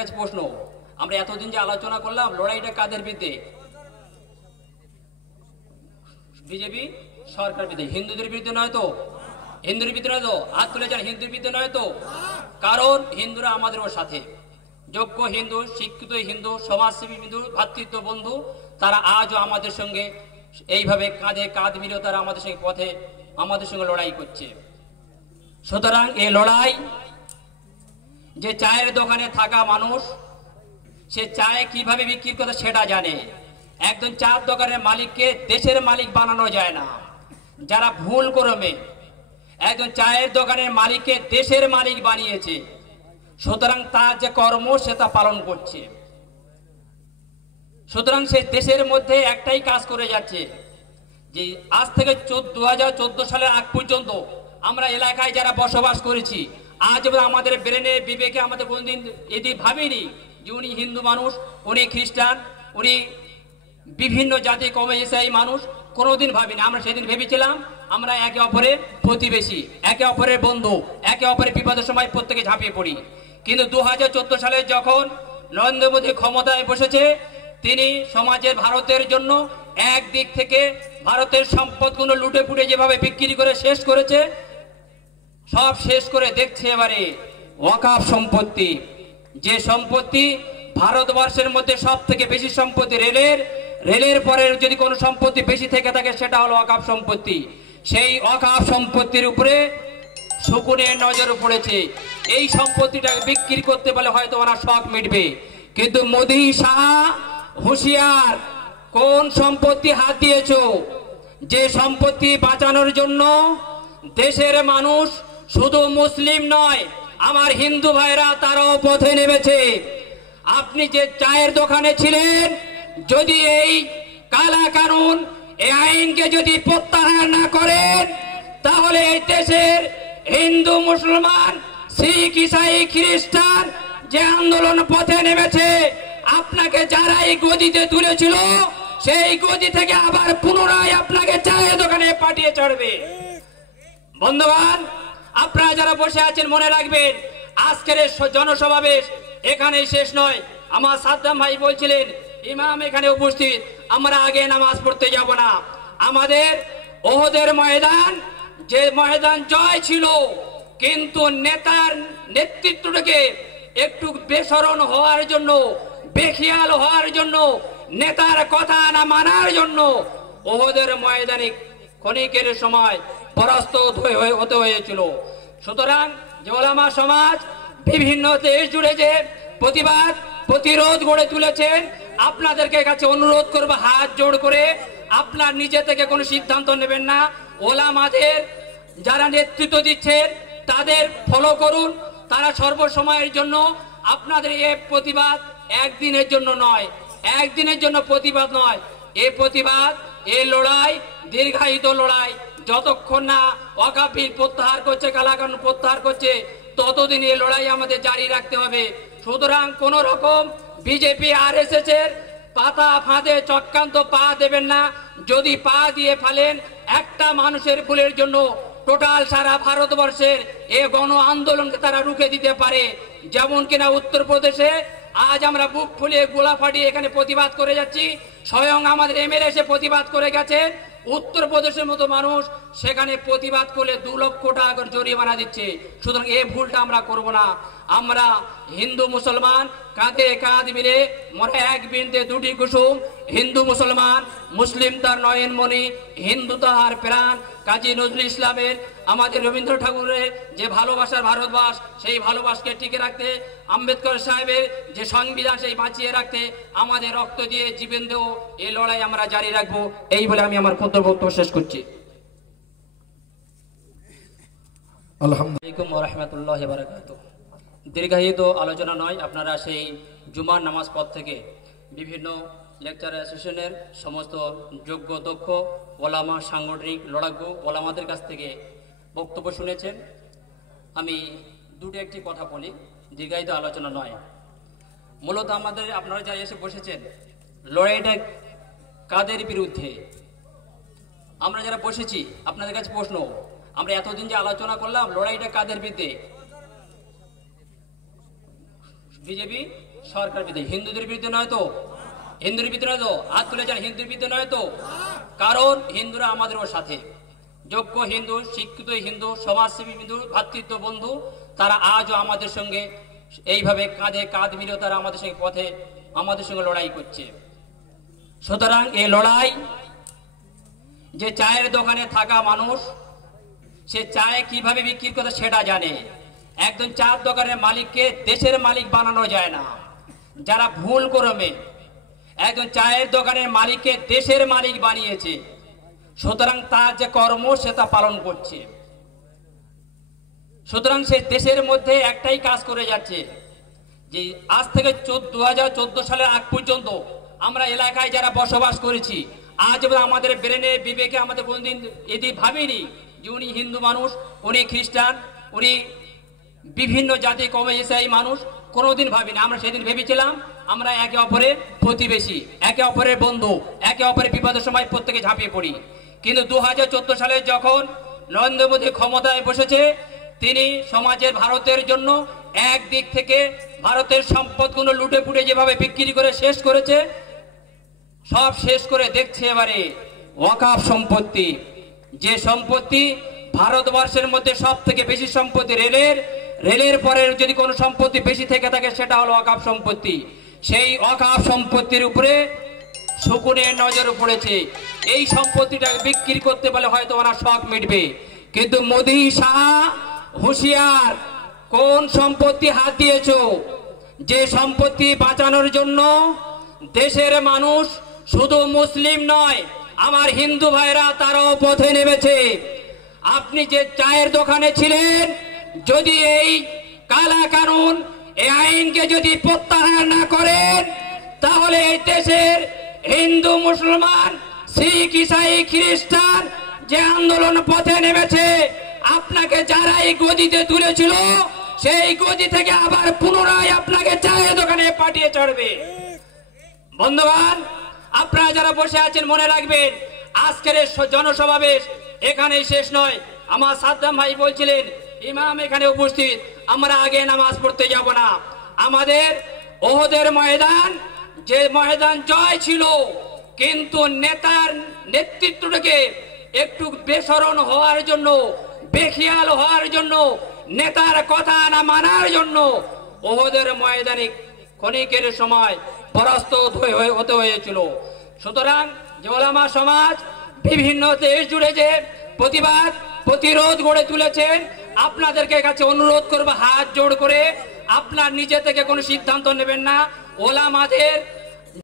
কাছে প্রশ্ন, আমরা এতদিন যে আলোচনা করলাম লড়াইটা কাদের বিরুদ্ধে? বিজেপি সরকার বিরুদ্ধে। হিন্দুদের বিরুদ্ধে নয় তো? হিন্দুর বিরুদ্ধে নয় তো? হাত তুলে যান, হিন্দুর বিরুদ্ধে নয় তো? কারণ হিন্দুরা আমাদেরও সাথে, যোগ্য হিন্দু, শিক্ষিত হিন্দু, সমাজসেবী হিন্দু, ভ্রাতৃত্ব বন্ধু, তারা আজও আমাদের সঙ্গে এইভাবে কাঁধে কাঁধ মিলিয়ে তারা আমাদের সঙ্গে পথে আমাদের সঙ্গে লড়াই করছে। সুতরাং এই লড়াই, যে চায়ের দোকানে থাকা মানুষ সে চায় কিভাবে বিক্রি করতে সেটা জানে। একজন চায়ের দোকানের মালিককে দেশের মালিক বানানো যায় না। যারা ভুল করবে একজন চায়ের দোকানের মালিককে দেশের মালিক বানিয়েছে, সুতরাং তার যে কর্ম সে তা পালন করছে। সুতরাং সে দেশের মধ্যে একটাই কাজ করে যাচ্ছে, যে আজ থেকে 2014 সালের আগ পর্যন্ত আমরা এলাকায় যারা বসবাস করেছি, আজ আমাদের ব্রেনে বিবেকে আমাদের কোনদিন এটি ভাবিনি যে উনি হিন্দু মানুষ, উনি খ্রিস্টান, উনি বিভিন্ন জাতি কমিউনিস্ট মানুষ, কোনোদিন ভাবিনি। আমরা সেদিন ভেবেছিলাম আমরা একে অপরের প্রতিবেশী, একে অপরের বন্ধু, একে অপরের বিপদের সময় প্রত্যেকে ঝাঁপিয়ে পড়ি। কিন্তু 2014 সালে যখন নরেন্দ্র মোদী ক্ষমতায় বসেছে, তিনি সমাজের ভারতের জন্য একদিক থেকে ভারতের সম্পদগুলো লুটে পুটে যেভাবে বিক্রি করে শেষ করেছে, সব শেষ করে দেখছে এবারে ওয়াকফ সম্পত্তি, যে সম্পত্তি ভারতবর্ষের মধ্যে সব থেকে বেশি সম্পত্তি, রেলের পরে যদি কোনো সম্পত্তি বেশি থেকে থাকে সেটা হলো ওয়াকফ সম্পত্তি। সেই ওয়াকফ সম্পত্তির উপরে শকুনের নজর পড়েছে। এই সম্পত্তিটা বিক্রি করতে পারলে হয়তো ওনার শখ মিটবে, কিন্তু মোদী শাহ হুঁশিয়ার, কোন সম্পত্তি হাত দিয়েছো? যে সম্পত্তি বাঁচানোর জন্য দেশের মানুষ, শুধু মুসলিম নয়, আমার হিন্দু ভাইরা তারাও পথে নেমেছে। আপনি যে চায়ের দোকানে ছিলেন, যদি এই কালা কানুন, এই আইনকে যদি প্রত্যাহার না করেন, তাহলে এই দেশের হিন্দু, মুসলমান, শিখ, ইসাই, খ্রিস্টান যে আন্দোলন পথে নেমেছে, আপনাকে যারা এই গদিতে তুলেছিল সেই গদি থেকে আবার পুনরায় আপনাকে চায়ের দোকানে পাঠিয়ে চড়বে। বন্ধুগণ, আপনারা যারা বসে আছেন মনে রাখবেন, আজকের জনসমাবেশ এখানেই শেষ নয়। আমার সাদ্দাম ভাই বলছিলেন ইমাম এখানে উপস্থিত, আমরা আগে নামাজ পড়তে যাব না। আমাদের ওহদের ময়দান, যে ময়দান জয় ছিল, কিন্তু নেতার নেতৃত্বটাকে একটু বেসরণ হওয়ার জন্য, বেখিয়াল হওয়ার জন্য, নেতার কথা না মানার জন্য ওহদের ময়দানে ক্ষণিকের সময় পরাস্ত হতে হয়েছিল। সুতরাং যে ওলামা সমাজ বিভিন্ন দেশ জুড়ে যে প্রতিবাদ প্রতিরোধ গড়ে তুলেছেন, আপনাদেরকে কাছে অনুরোধ করব হাত জোড় করে, আপনার নিজে থেকে কোনো সিদ্ধান্ত নেবেন না। ওলামাদের যারা নেতৃত্ব দিচ্ছেন তাদের ফলো করুন। তারা সর্বসময়ের জন্য আপনাদের এই প্রতিবাদ একদিনের জন্য নয়, একদিনের জন্য প্রতিবাদ নয়, এই প্রতিবাদ, এই লড়াই দীর্ঘায়িত লড়াই। যতক্ষণ না ওয়াকফ বিল প্রত্যাহার করছে, কালাকানুন প্রত্যাহার করছে, ততদিন এই লড়াই আমাদের জারি রাখতে হবে। সুতরাং কোন রকম বিজেপি আরএসএস এর পাতা ফাঁদে চক্রান্ত পা দেবেন না। যদি পা দিয়ে ফেলেন, একটা মানুষের ভুলের জন্য টোটাল সারা ভারতবর্ষের এই গণ আন্দোলনকে তারা রুখে দিতে পারে। যেমন কিনা উত্তরপ্রদেশে আজ আমরা বুক ফুলিয়ে গোলা ফাটিয়ে এখানে প্রতিবাদ করে যাচ্ছি, স্বয়ং আমাদের এমএলএ এসে প্রতিবাদ করে গেছেন। উত্তরপ্রদেশের মতো মানুষ সেখানে প্রতিবাদ করলে 2 লক্ষ টাকা করে জরিমানা দিচ্ছে। সুতরাং এই ভুলটা আমরা করব না। আমরা হিন্দু মুসলমান কাঁধে কাঁধ মিলে মনে এক বৃন্তে দুটি কুসুম। হিন্দু মুসলমান, মুসলিম তার নয়নমণি, হিন্দু তাহার প্রাণ। কাজী নজরুল ইসলামের, আমাদের রবীন্দ্র ঠাকুরের যে ভালোবাসার ভারতবাস, সেই ভালোবাসাকে টিকে রাখতে, আম্বেদকর সাহেবের যে সংবিধান সেই বাঁচিয়ে রাখতে আমাদের রক্ত দিয়ে জীবন দেও, এই লড়াই আমরা জারি রাখবো। এই বলে আমি আমার বক্তব্য শেষ করছি। আলহামদুলিল্লাহ ওয়া রাহমাতুল্লাহি ওয়া বারাকাতুহু। দীর্ঘায়িত আলোচনা নয়, আপনারা সেই জুমার নামাজ পথ থেকে বিভিন্ন লেকচার অ্যাসোসিয়েশনের সমস্ত যোগ্য দক্ষ ওলামা, সাংগঠনিক লড়াকু ওলামাদের কাছ থেকে বক্তব্য শুনেছেন। আমি একটি কথা বলি, দীর্ঘায়িত আলোচনা নয়। মূলত আপনারা যারা এসে বসেছেন, লড়াইটা কাদের বিরুদ্ধে? আমরা যারা বসেছি আপনাদের কাছে প্রশ্ন, আমরা এতদিন যে আলোচনা করলাম লড়াইটা কাদের বিরুদ্ধে? বিজেপি সরকার বিরুদ্ধে, হিন্দুদের বিরুদ্ধে নয় তো? হিন্দুর বিরুদ্ধে নয় তো? হাত তুলে যান, হিন্দুর বিরুদ্ধে নয় তো? কারণ হিন্দুরা আমাদেরও সাথে, যোগ্য হিন্দু, শিক্ষিত হিন্দু, সমাজসেবী হিন্দু, ভ্রাতৃত্ব বন্ধু, তারা আজও আমাদের সঙ্গে এইভাবে কাঁধে কাঁধ মিলিয়ে তারা আমাদের সঙ্গে পথে আমাদের সঙ্গে লড়াই করছে। সুতরাং এই লড়াই, যে চায়ের দোকানে থাকা মানুষ সে চায় কিভাবে বিক্রি করে সেটা জানে। একজন চার দোকানের মালিককে দেশের মালিক বানানো যায় না। যারা ভুল করবে একজন চায়ের দোকানের মালিককে দেশের মালিক বানিয়েছে, সুতরাং তার যে কর্ম সে তা পালন করছে। সুতরাং সে দেশের মধ্যে একটাই কাজ করে যাচ্ছে, যে আজ থেকে 2014 সালের আগ পর্যন্ত আমরা এলাকায় যারা বসবাস করেছি, আজ আমাদের ব্রেনে বিবেকে আমাদের কোনদিন এটি ভাবিনি যে উনি হিন্দু মানুষ, উনি খ্রিস্টান, উনি বিভিন্ন জাতি কমিউনিস্ট মানুষ, কোনোদিন ভাবিনি। আমরা সেদিন ভেবেছিলাম আমরা একে অপরের প্রতিবেশী, একে অপরের বন্ধু, একে অপরের বিপদের সময় প্রত্যেকে ঝাঁপিয়ে পড়ি। কিন্তু 2014 সালে যখন নরেন্দ্র মোদী ক্ষমতায় বসেছে, তিনি সমাজের ভারতের জন্য একদিক থেকে ভারতের সম্পদগুলো লুটে পুটে যেভাবে বিক্রি করে শেষ করেছে, সব শেষ করে দেখছে এবারে ওয়াকফ সম্পত্তি, যে সম্পত্তি ভারতবর্ষের মধ্যে সব থেকে বেশি সম্পত্তি, রেলের পরে যদি কোনো সম্পত্তি বেশি থেকে থাকে সেটা হলো ওয়াকফ সম্পত্তি। সেই ওয়াকফ সম্পত্তির উপরে শকুনের নজর পড়েছে। এই সম্পত্তিটা বিক্রি করতে পারলে হয়তো ওনার শখ মিটবে, কিন্তু মোদী শাহ হুঁশিয়ার, কোন সম্পত্তি হাত দিয়েছো? যে সম্পত্তি বাঁচানোর জন্য দেশের মানুষ, শুধু মুসলিম নয়, আমার হিন্দু ভাইরা তারাও পথে নেমেছে। আপনি যে চায়ের দোকানে ছিলেন, যদি এই কালা কানুন, এই আইনকে যদি প্রত্যাহার না করেন, তাহলে এই দেশের হিন্দু, মুসলমান, শিখ, ইসাই, খ্রিস্টান যে আন্দোলন পথে নেমেছে, আপনাকে যারা এই গদিতে তুলেছিল সেই গদি থেকে আবার পুনরায় আপনাকে চায়ের দোকানে পাঠিয়ে চড়বে। বন্ধুগণ, আপনারা যারা বসে আছেন মনে রাখবেন, আজকের জনসমাবেশ এখানেই শেষ নয়। আমার সাদ্দাম ভাই বলছিলেন ইমাম এখানে উপস্থিত, আমরা আগে নামাজ পড়তে যাব না। আমাদের ওহদের ময়দান, যে ময়দান জয় ছিল, কিন্তু নেতার নেতৃত্বটাকে একটু বেসরণ হওয়ার জন্য, বেখিয়াল হওয়ার জন্য, নেতার কথা না মানার জন্য ওহদের ময়দানে ক্ষণিকের সময় পরাস্ত হতে হয়েছিল। সুতরাং যে ওলামা সমাজ বিভিন্ন দেশ জুড়ে যে প্রতিবাদ প্রতিরোধ গড়ে তুলেছেন, আপনাদেরকে কাছে অনুরোধ করব হাত জোড় করে, আপনার নিজে থেকে কোনো সিদ্ধান্ত নেবেন না। ওলামাদের